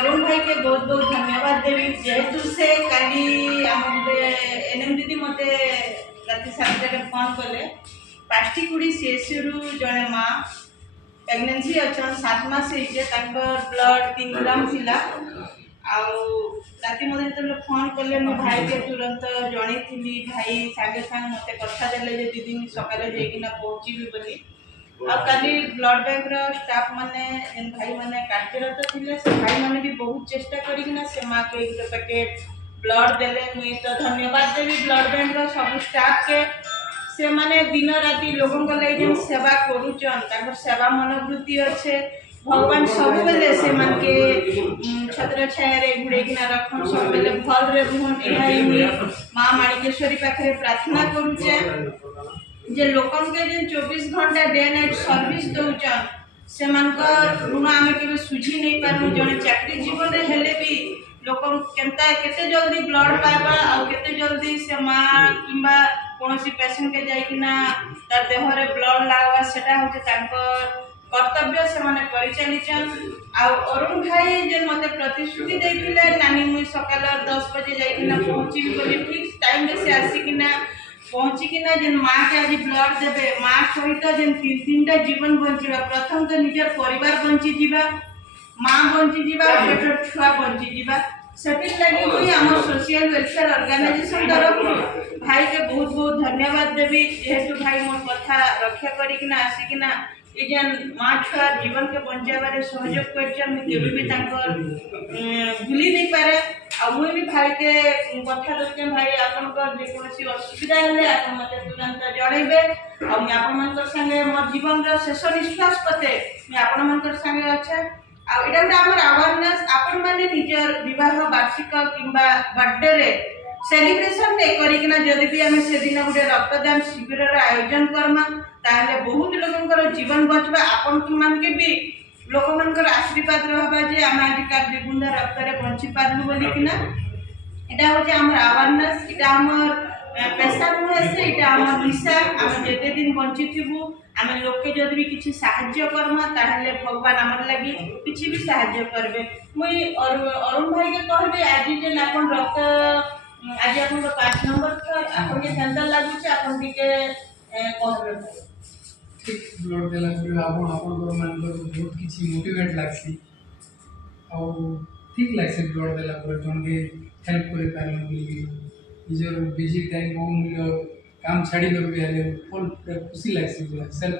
अरुण भाई के बहुत बहुत धन्यवाद देवी जेहेतु से काली आम एनएम दीदी मत राति 7 फोन कले पास्टिकुड़ी सीएसयू जड़े माँ प्रेगनेंसी अच्छा 7 मास ब्लड 3 ग्राम थिला राति मत जो फोन कले मो भाई के तुरंत जनी भाई सागे सागे मत कथा देले दीदी सकाले जाइना पहुँची बोली आली ब्लड बैंक स्टाफ माने भाई माने कार्यरत थे से भाई माने भी बहुत चेष्टा करना से माँ के एक पैकेट ब्लड देले मुई तो धन्यवाद देवी ब्लड बैंक सब स्टाफ के से माने दिन राति लोगों को लगे सेवा करुचन सेवा मनोवृत्ति अच्छे भगवान सब बेले से मन के छत्र छाया घुड़ेकिना रखन सब बेले भल रे रुहन माँ माणिकेश्वरी पाखे प्रार्थना करुचे जे लोकन के जे 24 घंटा डे नाइट सर्विस दउचन से ऋण आम के सुझी नहीं पारू जड़े चाकरी जीवन रे हेले भी लोकन केनता केते जल्दी ब्लड पाइबा आ केते जल्दी से माँ किंबा कोनोसी पेशेंट के जाइकिना तार देह रे ब्लड लागवा सेटा होते तांकर कर्तव्य से माने परिचालिचन आ अरुण भाई जे मते प्रतिश्रुति देथिले नानी मुई सकाल 10 बजे जाइकिना पहुंची बोली ठीक टाइम रे से आसीकिना पहुँचिकिना जेन माँ के आज ब्लड देवे माँ सहित जेन 3-3टा जीवन बंचा प्रथम तो निजर परिवार बंची जीवा माँ बंची जीवा पेट छुआ बंची जीवा सेटिंग लगी हुई आम सोशल वेलफेयर ऑर्गेनाइजेशन तरफ भाई के बहुत बहुत धन्यवाद देवी जेहेतु भाई मोर कथा रक्षा करिकिना आसिकिना ये जेन माँ छुआ जीवन के बंचाबारे सहयोग करछन केबे भी तांकर भूली नहीं पारे आ मुई भी भाई के कथा रखे भाई आपनकर जेकोसी असुविधा हेले आपन मते तुरंत जणैबे आ मैं आपन मनकर संगे मोर जीवन रो शेष निश्वास पते मैं आपन मनकर संगे अच्छे आ एटा गुटे हमर अवेयरनेस आपन माने निजर विवाह वार्षिक किंबा बर्थडे रे सेलिब्रेशन ने करिकिना जदि भी हमें से दिन गुटे रक्तदान शिविर रो आयोजन करमा ताले बहुत लोगनकर जीवन बचबा आपन मान के भी लोक मनकर आशीर्वाद रहबा जे हम आज का बेगुंदा रक्त रे बंची पारलु बोली किना एटा होचे हमर अवेयरनेस एटा हमर पेशा नुहे से एटा हमर निशा हम जेते दिन बंची थिबु हम लोग के जदि भी किछि सहाय्य करमा ताहले भगवान हमर लागि किछि भी सहाय्य करबे मुई अरुण भाई के कहबे आज जे आपन रक्त आज आपन 5 नंबर था आपन के सेंटर लागु छै आपन के कहबे ठीक ब्लड देला पर आपन आपन मान बहुत किछि मोटिवेट लागसी आ ठीक लागसी ब्लड देला पर जन के हेल्प करे पारन बोली निजर बिजी टाइम बहु मूल्य काम छाड़ी कर भी हेले फुल खुशी लागसी सेल्फ